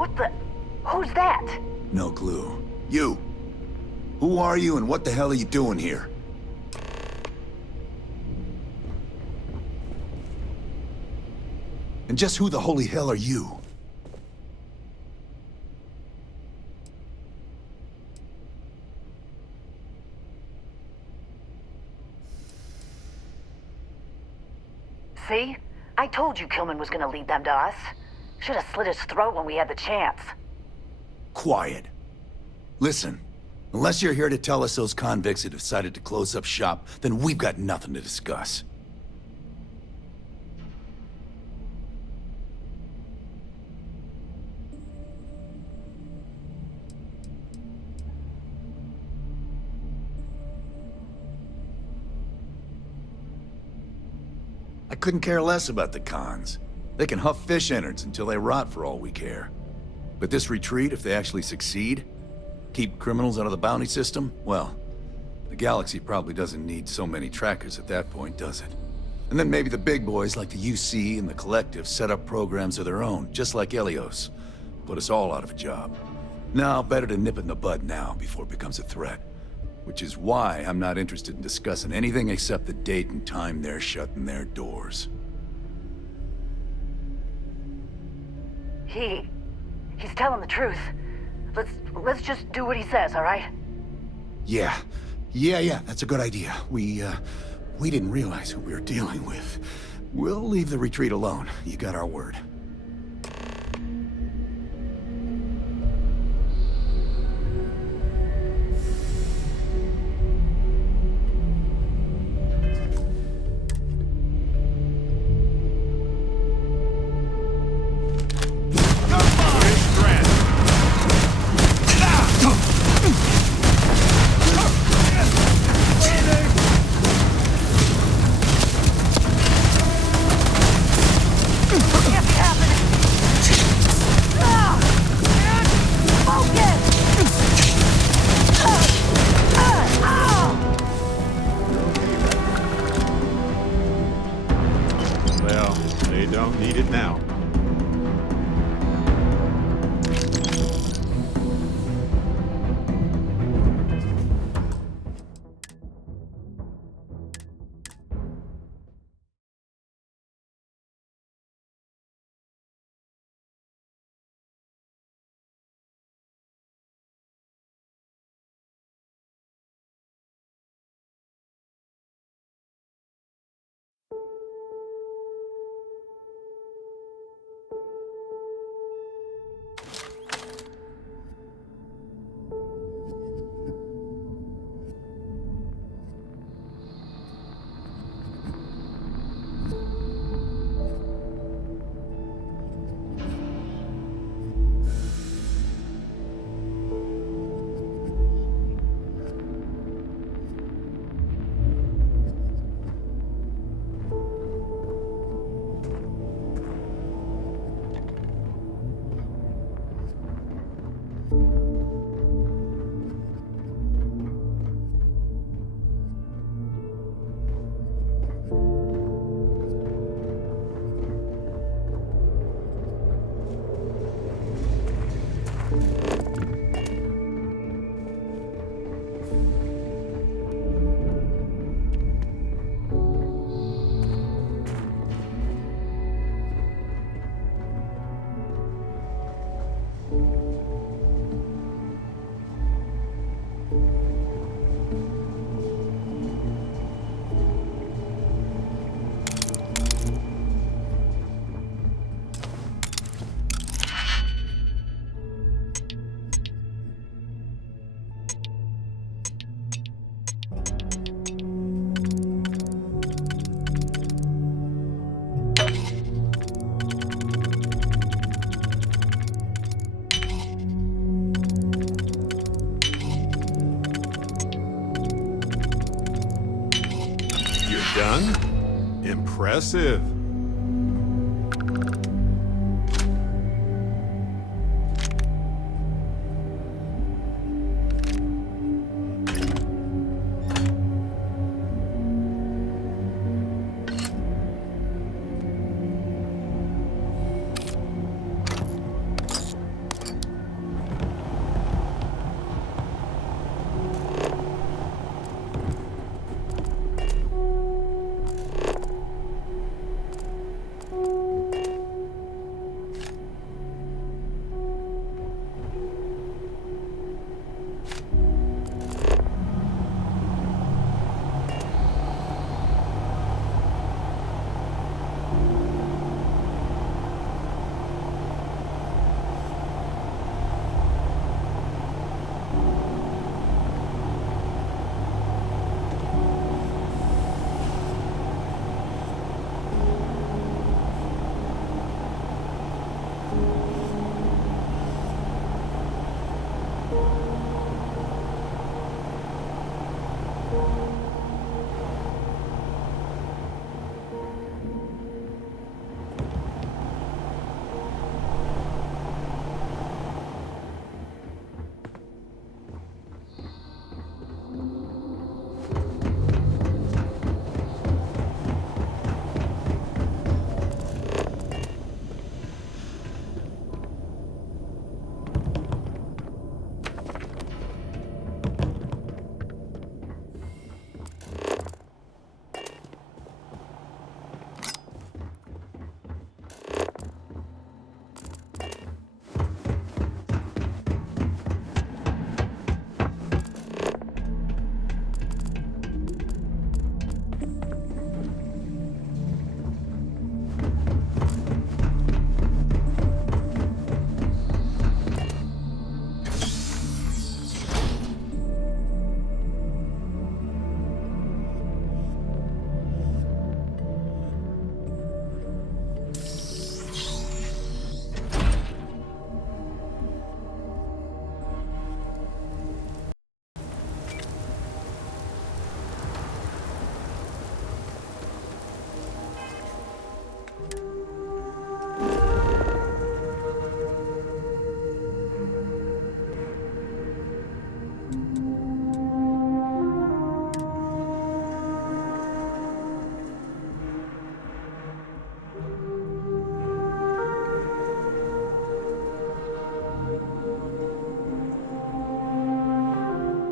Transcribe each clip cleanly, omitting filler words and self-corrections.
What the... Who's that? No clue. You! Who are you and what the hell are you doing here? And just who the holy hell are you? See? I told you Kilman was gonna lead them to us. Should have slit his throat when we had the chance. Quiet. Listen, unless you're here to tell us those convicts have decided to close up shop, then we've got nothing to discuss. I couldn't care less about the cons. They can huff fish innards until they rot for all we care. But this retreat, if they actually succeed, keep criminals out of the bounty system, well, the galaxy probably doesn't need so many trackers at that point, does it? And then maybe the big boys like the UC and the Collective set up programs of their own, just like Helios. Put us all out of a job. Now, better to nip it in the bud now before it becomes a threat. Which is why I'm not interested in discussing anything except the date and time they're shutting their doors. He's telling the truth. Let's just do what he says, all right? Yeah, that's a good idea. We didn't realize who we were dealing with. We'll leave the retreat alone. You got our word. Done? Impressive.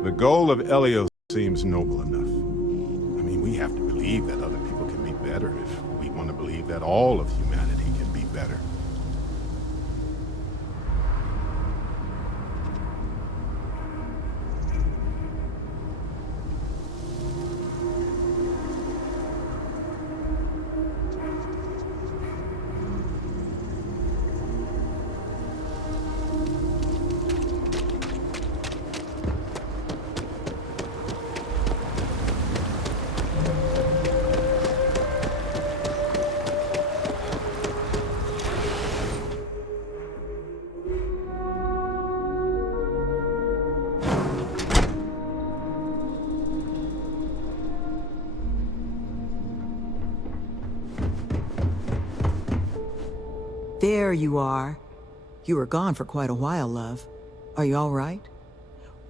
The goal of Elio seems noble enough. I mean, we have to believe that other people can be better if we want to believe that all of humanity can be better. There you are. You were gone for quite a while, love. Are you all right?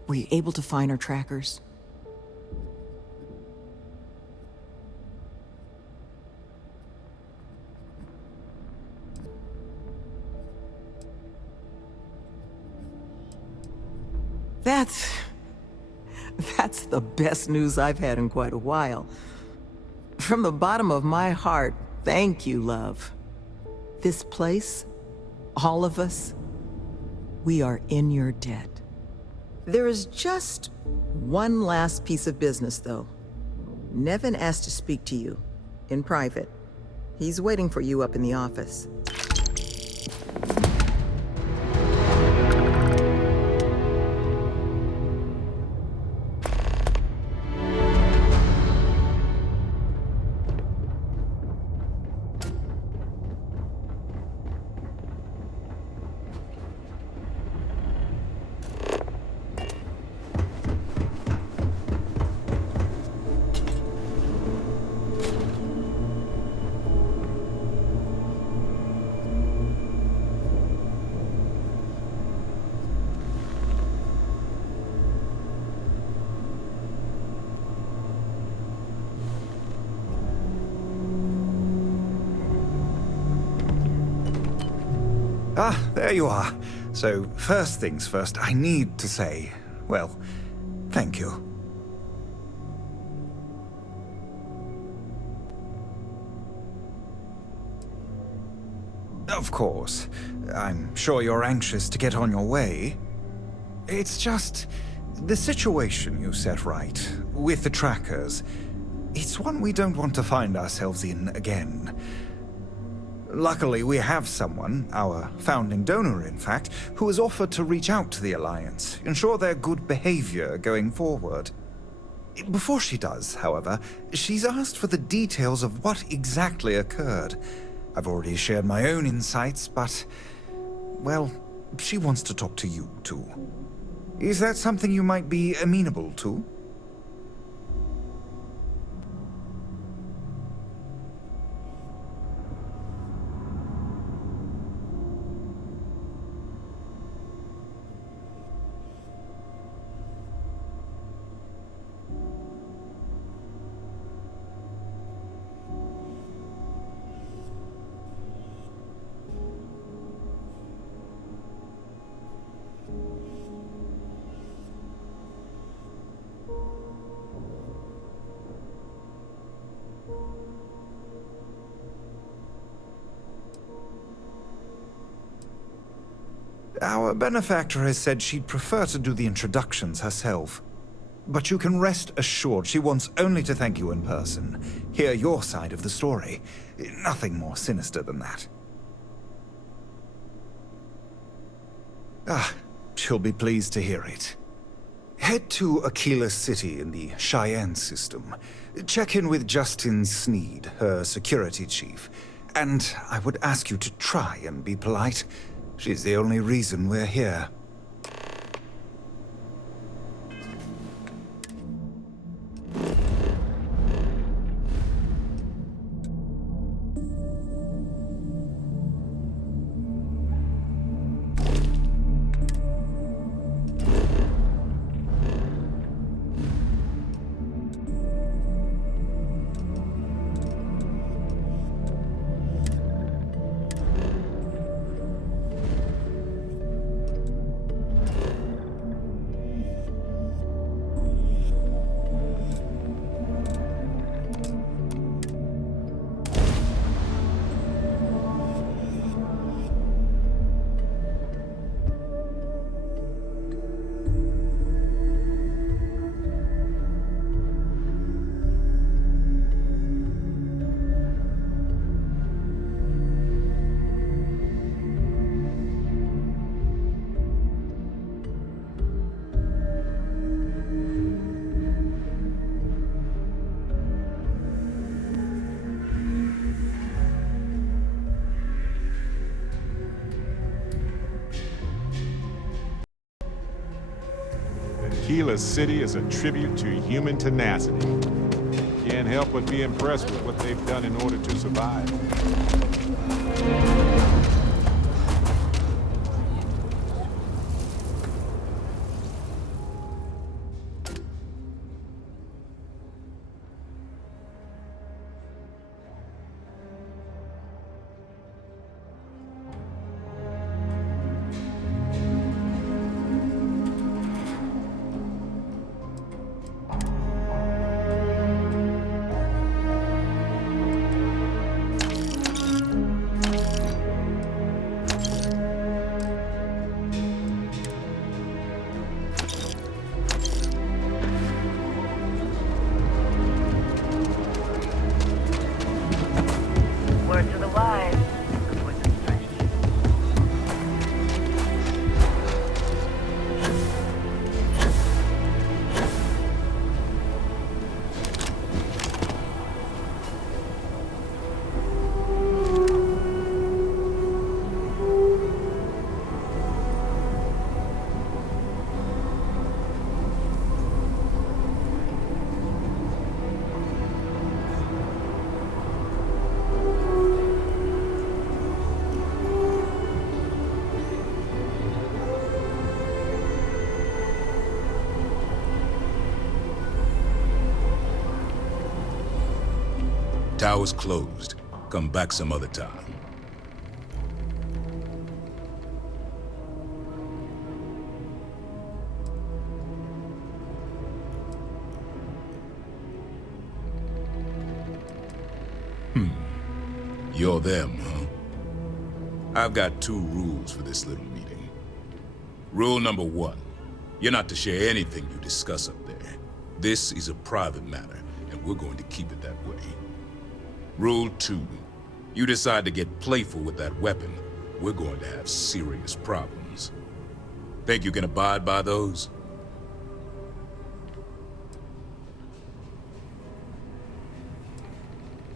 Were you able to find our trackers? That's the best news I've had in quite a while. From the bottom of my heart, thank you, love. This place, all of us, we are in your debt. There is just one last piece of business, though. Nevin asked to speak to you, in private. He's waiting for you up in the office. Ah, there you are. So, first things first, I need to say, well, thank you. Of course. I'm sure you're anxious to get on your way. It's just the situation you set right, with the trackers. It's one we don't want to find ourselves in again. Luckily, we have someone, our founding donor in fact, who has offered to reach out to the Alliance, ensure their good behavior going forward. Before she does, however, she's asked for the details of what exactly occurred. I've already shared my own insights, but, well, she wants to talk to you, too. Is that something you might be amenable to? Our benefactor has said she'd prefer to do the introductions herself. But you can rest assured she wants only to thank you in person, hear your side of the story. Nothing more sinister than that. Ah, she'll be pleased to hear it. Head to Aquila City in the Cheyenne system. Check in with Justin Sneed, her security chief. And I would ask you to try and be polite. She's the only reason we're here. Tequila City is a tribute to human tenacity. Can't help but be impressed with what they've done in order to survive. Word to the wise. Tower's closed. Come back some other time. You're them, huh? I've got 2 rules for this little meeting. Rule number 1, you're not to share anything you discuss up there. This is a private matter, and we're going to keep it that way. Rule 2, you decide to get playful with that weapon, we're going to have serious problems. Think you can abide by those?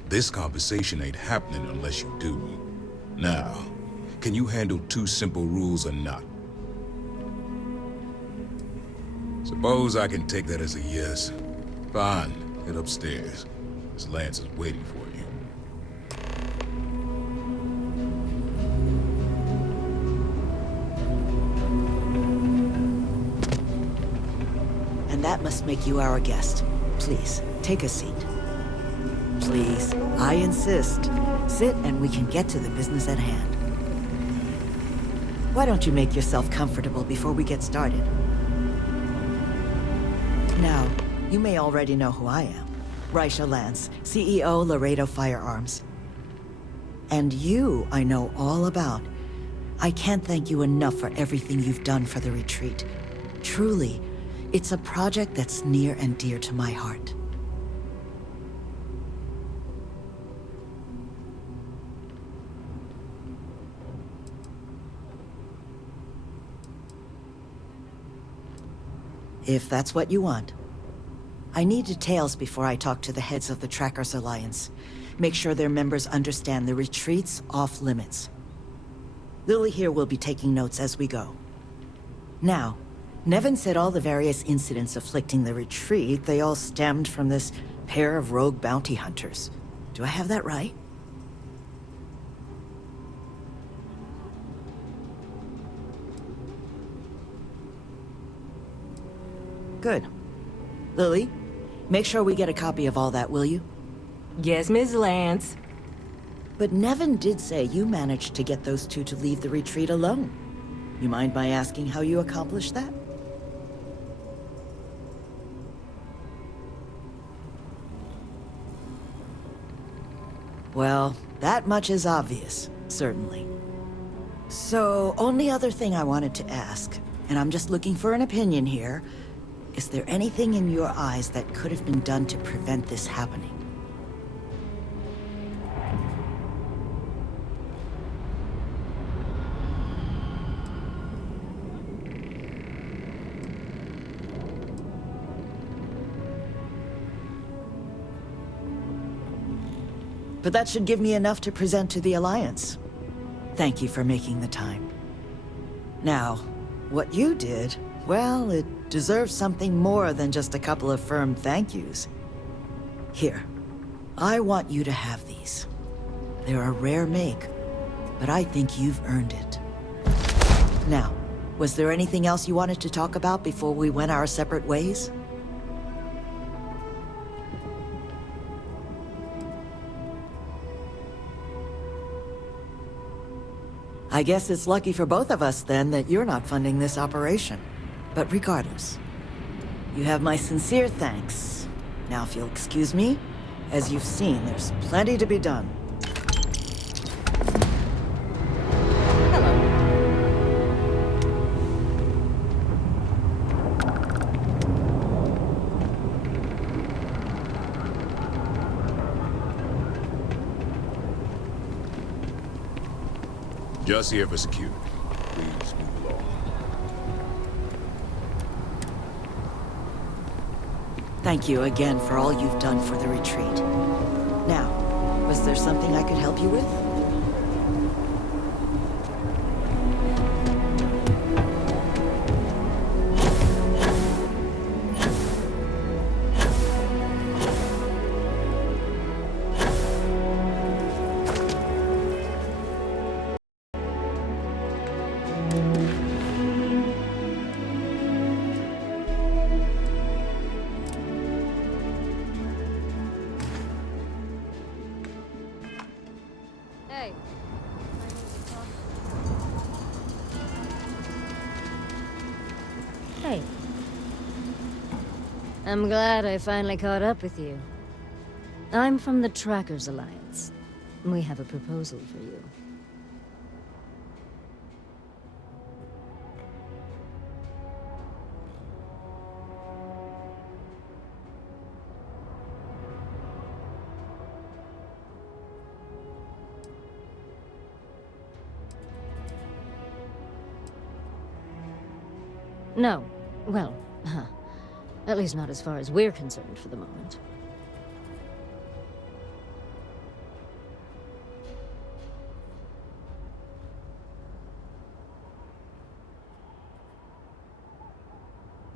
This conversation ain't happening unless you do. Now, can you handle 2 simple rules or not? Suppose I can take that as a yes. Fine, head upstairs. Miss Lance is waiting for you. And that must make you our guest. Please, take a seat. Please, I insist. Sit and we can get to the business at hand. Why don't you make yourself comfortable before we get started? Now, you may already know who I am. Raisha Lance, CEO, Laredo Firearms. And you, I know all about. I can't thank you enough for everything you've done for the retreat. Truly, it's a project that's near and dear to my heart. If that's what you want. I need details before I talk to the heads of the Trackers Alliance. Make sure their members understand the retreat's off limits. Lily here will be taking notes as we go. Now, Nevin said all the various incidents afflicting the retreat, they all stemmed from this pair of rogue bounty hunters. Do I have that right? Good. Lily, make sure we get a copy of all that, will you? Yes, Miss Lance. But Nevin did say you managed to get those 2 to leave the retreat alone. You mind my asking how you accomplished that? Well, that much is obvious, certainly. So, only other thing I wanted to ask, and I'm just looking for an opinion here, is there anything in your eyes that could have been done to prevent this happening? But that should give me enough to present to the Alliance. Thank you for making the time. Now, what you did, Well, it deserves something more than just a couple of firm thank yous. Here, I want you to have these. They're a rare make, but I think you've earned it. Now, was there anything else you wanted to talk about before we went our separate ways? I guess it's lucky for both of us, then, that you're not funding this operation. But regardless, you have my sincere thanks. Now, if you'll excuse me, as you've seen, there's plenty to be done. Just here for security. Please move along. Thank you again for all you've done for the retreat. Now, was there something I could help you with? Hey. Hey. I'm glad I finally caught up with you. I'm from the Trackers Alliance. We have a proposal for you. No. Well, at least not as far as we're concerned for the moment.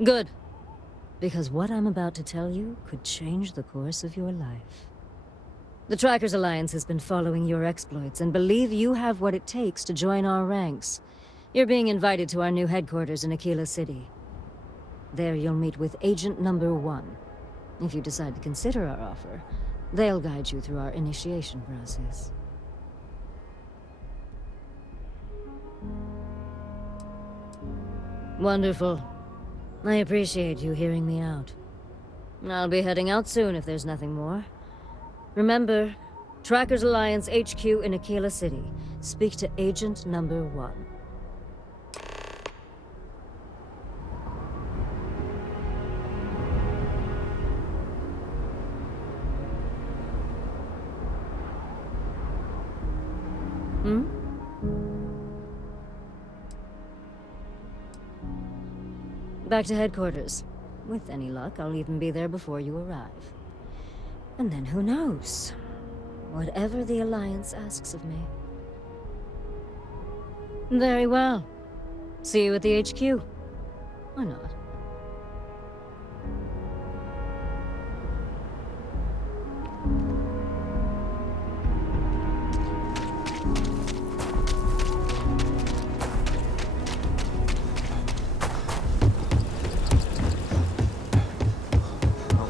Good. Because what I'm about to tell you could change the course of your life. The Trackers Alliance has been following your exploits and believe you have what it takes to join our ranks. You're being invited to our new headquarters in Aquila City. There you'll meet with Agent Number 1. If you decide to consider our offer, they'll guide you through our initiation process. Wonderful. I appreciate you hearing me out. I'll be heading out soon if there's nothing more. Remember, Trackers Alliance HQ in Aquila City. Speak to Agent Number 1. Back to headquarters. With any luck, I'll even be there before you arrive. And then who knows? Whatever the Alliance asks of me. Very well. See you at the HQ. Or not.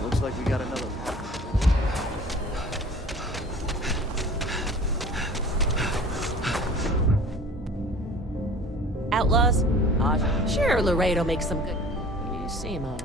Looks like we got another. Outlaws? Sure, Laredo makes some good... You seem all right.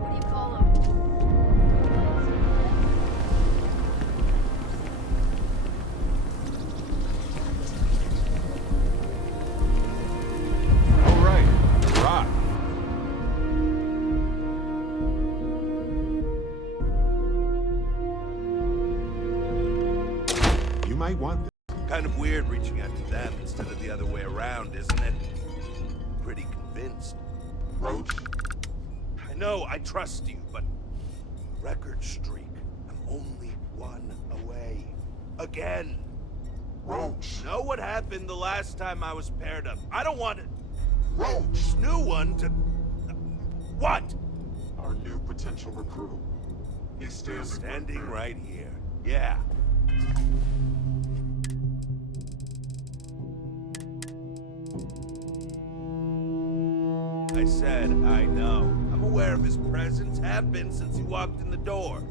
What do you call him? All right, rock. You might want this. Kind of weird reaching out to them instead of the other way around, isn't it? Pretty convinced. Roach. I know, I trust you, but... Record streak. I'm only one away. Again. Roach. Know what happened the last time I was paired up? I don't want it. Roach. This new one to... What? Our new potential recruit. He stands Standing right here. Yeah. I said, I know. I'm aware of his presence, have been since he walked in the door.